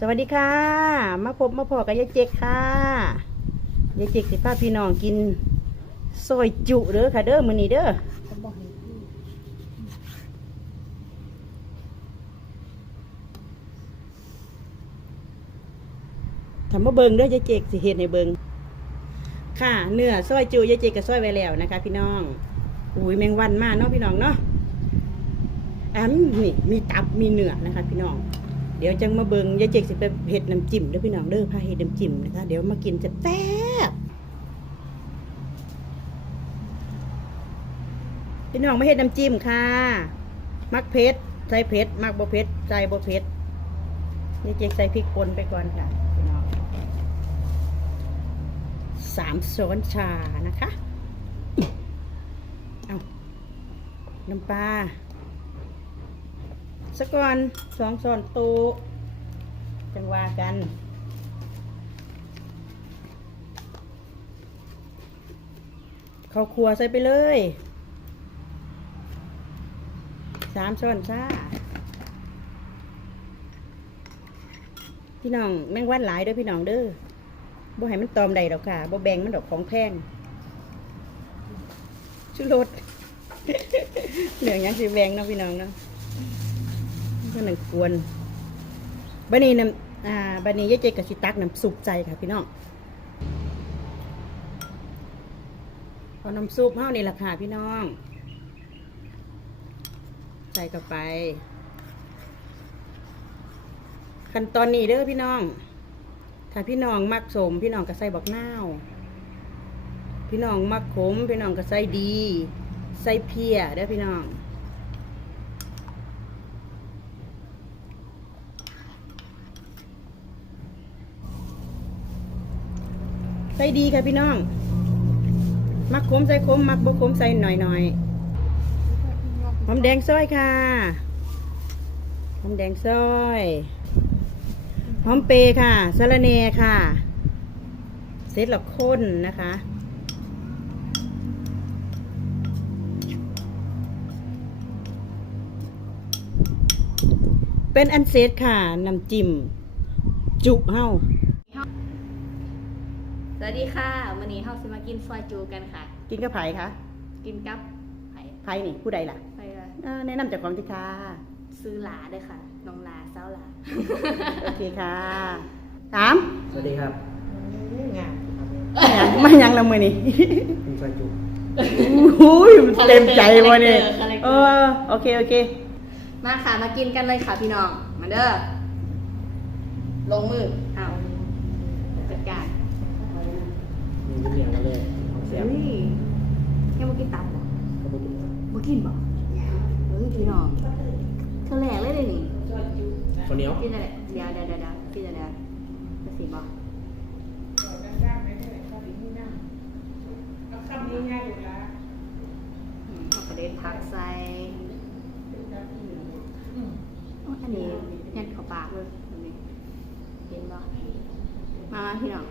สวัสดีค่ะ มาพบมาพอกับยายเจกค่ะยายเจกสิพาพี่น้องกินซอยจุเด้อค่ะเด้อมื้อนี้เด้อทำมาเบิงเด้อยายเจกสิเฮ็ดให้เบิงค่ะ เนื้อซอยจุยายเจกก็ซอยไว้แล้วนะคะ พี่น้อง อุ้ยแมงวันมากเนาะพี่น้องเนาะอันนี่มีตับมีเนื้อนะคะ พี่น้อง เดี๋ยวจังมาเบิงยายเจกสิไปเห็ดน้ำจิ้มเด้อพี่น้องเด้อพาเห็ดน้ำจิ้มนะคะเดี๋ยวมากินจะแซ่บพี่น้องมาเห็ดน้ำจิ้มค่ะ มักเผ็ดใส่เผ็ดมักบ่เผ็ดใส่บ่เผ็ดยายเจกใส่พริกป่นไปก่อนค่ะพี่น้องสามช้อนชานะคะ เอาน้ำปลา สกก่อนสองส่วนตูจังว่ากันเข้าวครัวใส่ไปเลยสามช้อนซ่าพี่น้องแมงวันหลายด้อพี่น้องเด้อบ่ให้มันตอมใดดอกค่ะบ่แบ่งมันดอกของแพงชุรสเหลืองยังสิแบ่งเนาะพี่น้องเนาะ ก็หนึ่งควรบันนี้น้ำอ่าบันนี้ยายเจกับสิตักน้ำซุปใจค่ะพี่น้องเอาน้ำซุปเท่านี่แหละค่ะพี่น้อง ใส่เข้าไป ขั้นตอนนี้เด้อพี่น้อง ถ้าพี่น้องมักสมพี่น้องก็ใส่บักนาวพี่น้องมักขมพี่น้องก็ใส่ดี ใส่เพียเด้อพี่น้อง ใส่ดีค่ะพี่น้อง มักขมใส่ขมมักบุขมใส่หน่อยหน่อยหอมแดงซอยค่ะหอมแดงซอยหอมเปรค่ะสะระเนค่ะเสร็จแล้วข้นนะคะเป็นอันเซตค่ะน้ำจิ้มจุเฮ้า สวัสดีค่ะวันนี้เฮาสิมากินซอยจูกันค่ะ กินกับไผ่คะกินกับไผ่ไผ่นี่ผู้ใดล่ะไผ่ละเอ่อแนะนำจากความติค่ะซื้อหลาเด้วยค่ะน้องหลาเศร้าหลา โอเคค่ะสามสวัสดีครับงามมายังละมือนี่ คุณซอยจุอุ้ยเต็มใจวะเนี่ยเออโอเคโอเค มาค่ะมากินกันเลยค่ะพี่น้องมาเด้อลงมือเอาจัดการ มียิ้มเหลียงกันเลยของเสียงอุ้ยยังบ่กินตับบ่กระปุกกินบ่กินบ่เฮ้ยพี่น้องเธอแหลกเลยเลยนี่ข้าวเหนียวกินอะไรเดี๋ยวเดี๋ยวเดี๋ยวเดี๋ยวกินอะไรจะสิบ่เอาประเด็นผักใส่อันนี้ยัดเข้าปากเลยเห็นบ่มามาพี่น้อง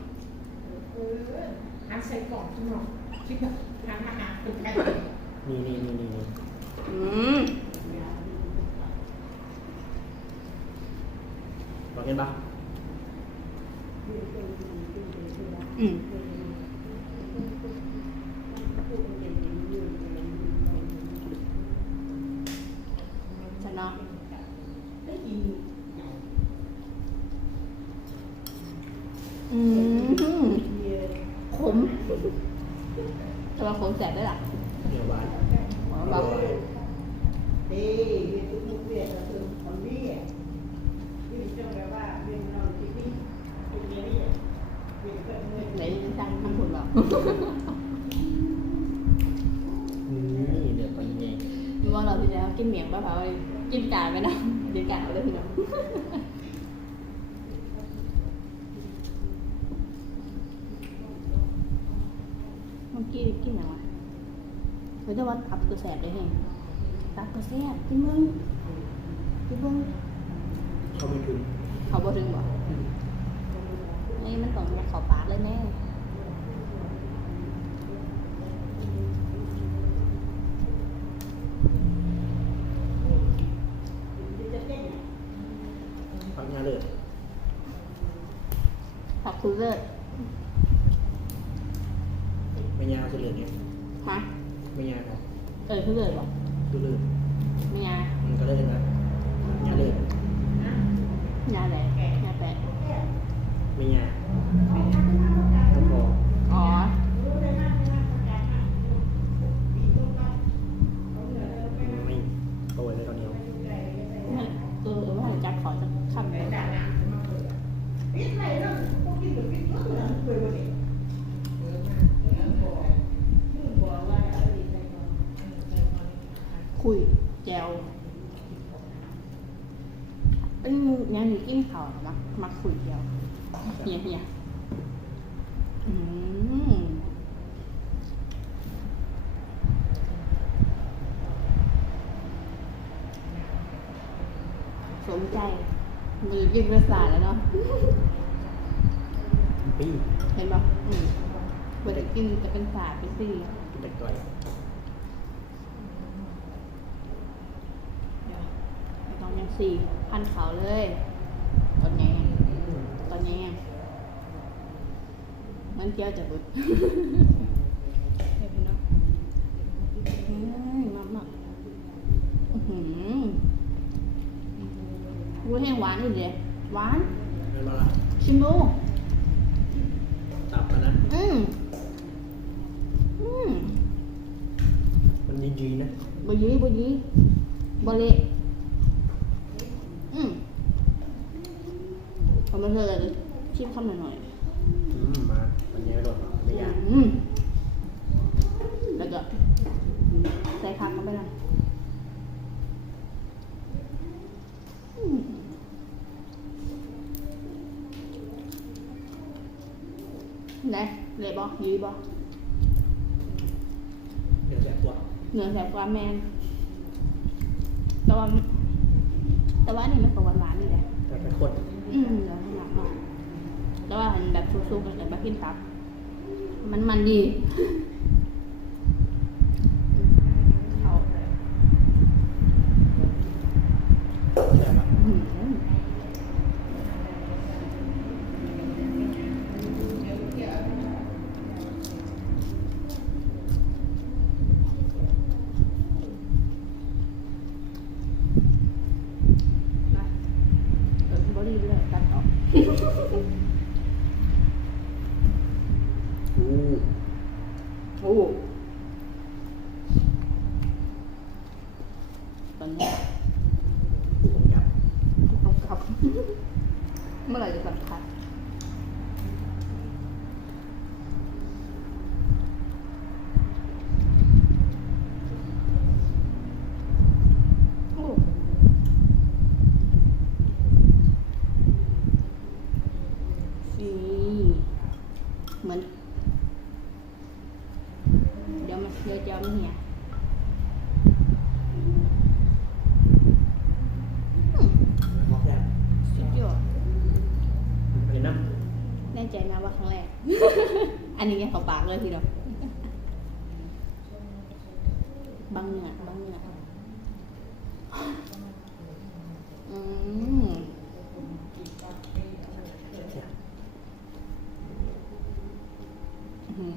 หันใส่กล่องทุกหน่อยคิดว่าหันมาหาคุณใครนี่นี่นี่นี่นี่อืมบอกเห็นปะอืมจะเนาะอืมขม แต่ว่าขมแสบได้หรอเหนียวหวานอ๋อบอกดีมีทุกมุกเวียนก็คือคนนี้ที่มีเจ้าแบบว่าเป็นนอนที่นี่เป็นเมียนี่เป็นเพื่อนเพื่อนไหนจะสั่งทำผลบอกนี่เดือดไปยังไงดูว่าเราพี่แล้วกินเหมียงป่ะเผากินกาไปนะกินกาไปเลยพี่น้องเมื่อกี้กินอะไรวะเฮ้ย แต่ว่าตับก็แสบเลยเฮ้ยตับก็แสบกินมึงกินมึงเข้าไม่ถึงเขาบ่ถึงบอกนี่มันต้องเขาปากเลยแน่พักงานเลยคือเลิศไม่ยาสุดเลยเนี่ยฮะ ไม่ยาครับเออคือเลิศบอกสุดเลยไม่ยามันก็เลยนะยาเลยยาแหละยาแปะไม่ยาต้องพอ อ๋อ ไม่โตเลยตอนนี้ มันเออเออว่าจับขอจะคำเลยคุยแจวเป็น ยังอยู่กินข้าวเหรอมักมักคุยแจวเฮียเฮียอืมสมใจมือกินเวสาแล้วเนาะปีเห็นปะอืมเวลากินจะเป็นสาเป็นสี่กินแต่ก่อยไม่ต้องยังสี่พันเขาเลย ตอนนี้ตอนนี้มันเจียวจะบุดเห็นเนาะอืมมากมากอื้อหือวุ้ยแห้งหวานอีกเลยหวานไม่มาละชิมดูตับแล้วนะอืมอืมมันยืนๆนะบยีบยีบเละอืมเอามาเถอะชิมคำหน่อย อืมมามันยังไม่โดดไม่ ๆ ยา อืม แล้วก็ใส่ผักเข้าไปหน่อยอืมไหนเละบ่ยีบ่เดี๋ยวแสบตัวเหนือแสบกว่าแมนแต่ว่าแต่ว่าอันนี่มันก็หวานๆนี่แหละแต่เป็นคนอืมเหนือหนักมากแต่ว่าอันแบบซุกๆกันแต่แบบกินตับ มันมันดีเขา แสบอะ อืมมา เออบอดี้ด้วยตัดออกอู้โอ้ตอนนี้ ผู้กำกับ ต้องกลับ เมื่อไหร่จะสัมผัสโอ้สีเหมือน เดี๋ยวมันเดี๋ยวจะเอามาเหี่ยอืม มอกแสบ สุดยอด เห็นนะ แน่ใจนะว่าครั้งแรก อั นนี้ยังเข้าปากเลยทีเดียวบางเหนือบางเหนืออืมแสบอื้อหือ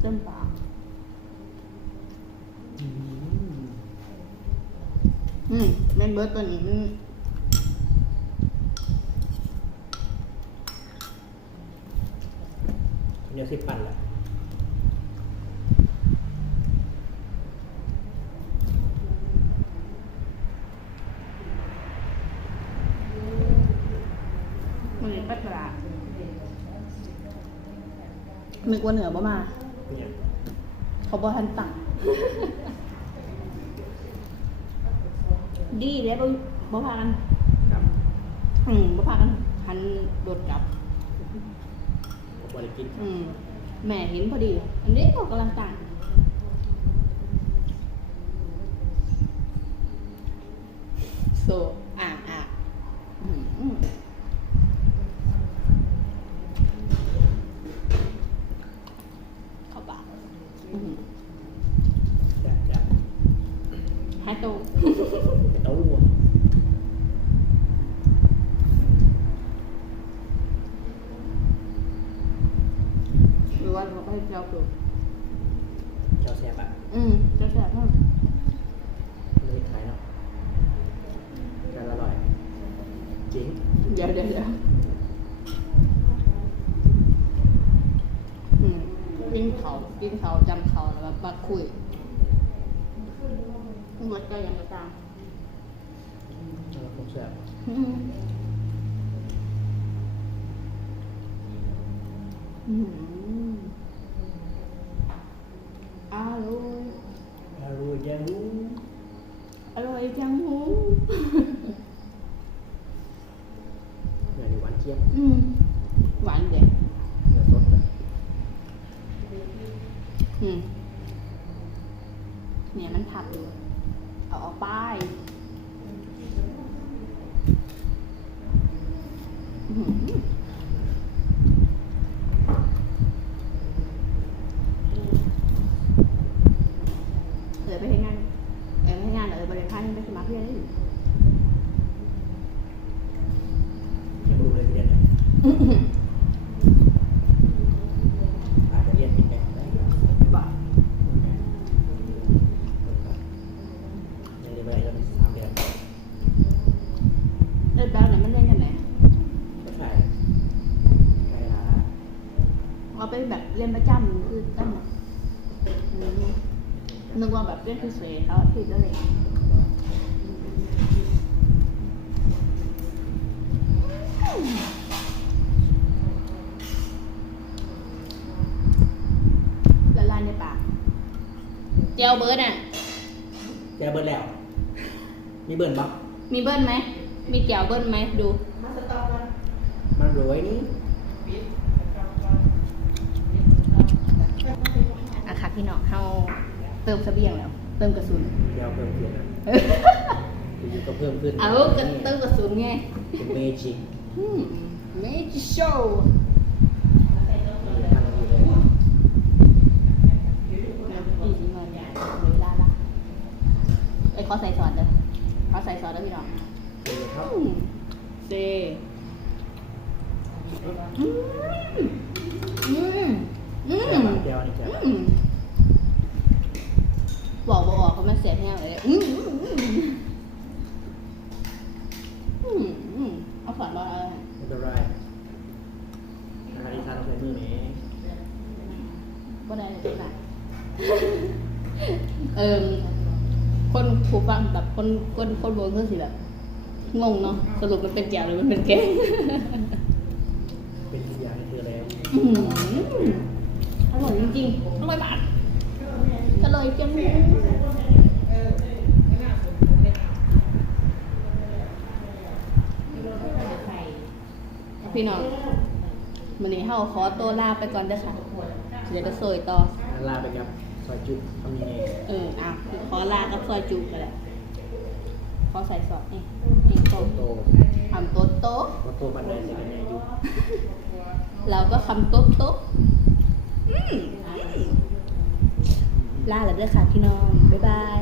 เต็มปากอืมอืมแมนเบิร์ดตัวนี้ มันเดี๋ยวสิบปันแหละมันเลยปัดปลานึกว่าเหนือบ่มา เนี่ยเขาบอกทันตังดีแล้วบ่บ่พากันครับ อืมบ่พากันหันโดดกลับ ผมบริกินอืมแม่เห็นพอดี อันนี้ก็กำลังต่างโซอ่าอ่าอืมอืมเข้าปากอืมแสบแสบหายโต เต้าหู้ อยู่เจ้าแซ่บอะอืมจะแซ่บมากเลยขายเนาะการอร่อยจริงเดี๋ยวเดี๋ยวเดี๋ยวอืมกินเขากินเขาจำเขาแล้วแบบมาคุยหมดใจอย่างไรต่างเออผมแซ่บอืมอืมอ ร่อยอร่อยจังอร่อยจังหูเหมือนหวานเจี๊ยบอืมหวานเด็ดเนื้อสดอะอืมเนี่ยมันผัดอยู่เอาออกไปอื้อหือเออไปให้งานเออไปให้งานเออบริษัทไปสมัครเรียนได้อยู่ ยังไม่รู้เลยเรียนไหน อื้อหืออาจจะเรียนผิดแบบได้บ้ายังเรียนไปได้ก็สามเดือนเออแป๊บไหนมันเล่นกันไหนก็ใช่เราไปแบบเรียนประจำคือตั้งนึกว่าแบบเรียนพิเศษเขาอาทิตย์อะไรอย่างเงี้ยละลายในปาก เจลเบิร์ดอะ แกเบิร์ดแล้ว มีเบิร์ดปะมีเบิ้ลไหม มีแจวเบิ้ลไหมดู มาสตอกันมันรวยนี่ปิดสตอกันอะค่ะพี่น้องเฮาเติมเสบียงแล้ว เติมกระสุน แกเพิ่มขึ้นนะอยู่ก็เพิ่มขึ้นเอากระเติมกระสุนไง เป็นเมจิก อืมเมจิโชว์ ทำอยู่เลย แล้วอีกหน่อยเนี่ยเวลาละไอ้ย ขอใส่ซอสเด้อขอใส่ซอสเด้อพี่น้องเจอครับอืมเซอืมอืมอืแก้วมแก้วนี่แก้วอืมบอกบอกออกเขามันเสียแห้งเลยอืมอืมอืมอืมอืมเอาฝาบอลอะไรไม่เป็นไรอาหารอีสานต้องใช้มือนี้ก็ได้เลยค่ะเออคนผู้ฟังแบบ คนคนคนโบนก็สิแบบงงเนาะสรุปมันเป็นแจ่วหรือมันเป็นแกงเป็นทุกอย่างให้เธอแล้วอื้อหืออร่อยจริงๆอร่อยมากอร่อยจังเออไม่น่าสนใจเลยค่ะพี่น้องวันนี้เฮาขอตัวลาไปก่อนเด้อค่ะ เดี๋ยวจะโซยต่อลาไปกับซอยจุทำยังไงเอออะขอลากับซอยจุกันแหละ ขอใส่ซอสนี่นี่โตโตคำโต๊ะโต๊ะโตโตปันไดสิกันไงอยู่เราก็คำโต๊ะโต๊ะอืมลาแล้วเด้อค่ะพี่น้อง บ๊ายบาย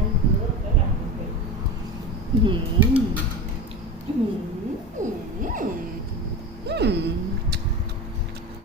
อื้อหือ